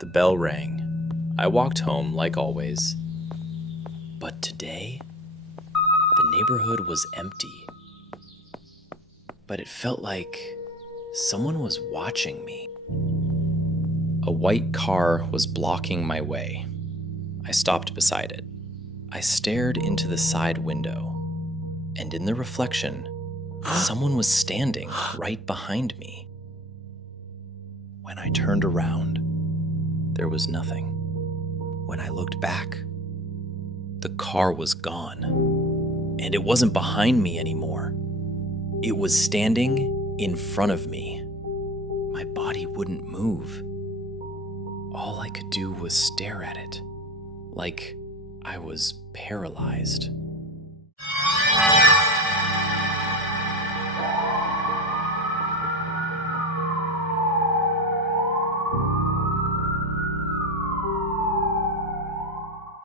The bell rang. I walked home like always. But today, the neighborhood was empty. But it felt like someone was watching me. A white car was blocking my way. I stopped beside it. I stared into the side window, and in the reflection, someone was standing right behind me. When I turned around, there was nothing. When I looked back, the car was gone, and it wasn't behind me anymore. It was standing in front of me. My body wouldn't move. All I could do was stare at it, like I was paralyzed.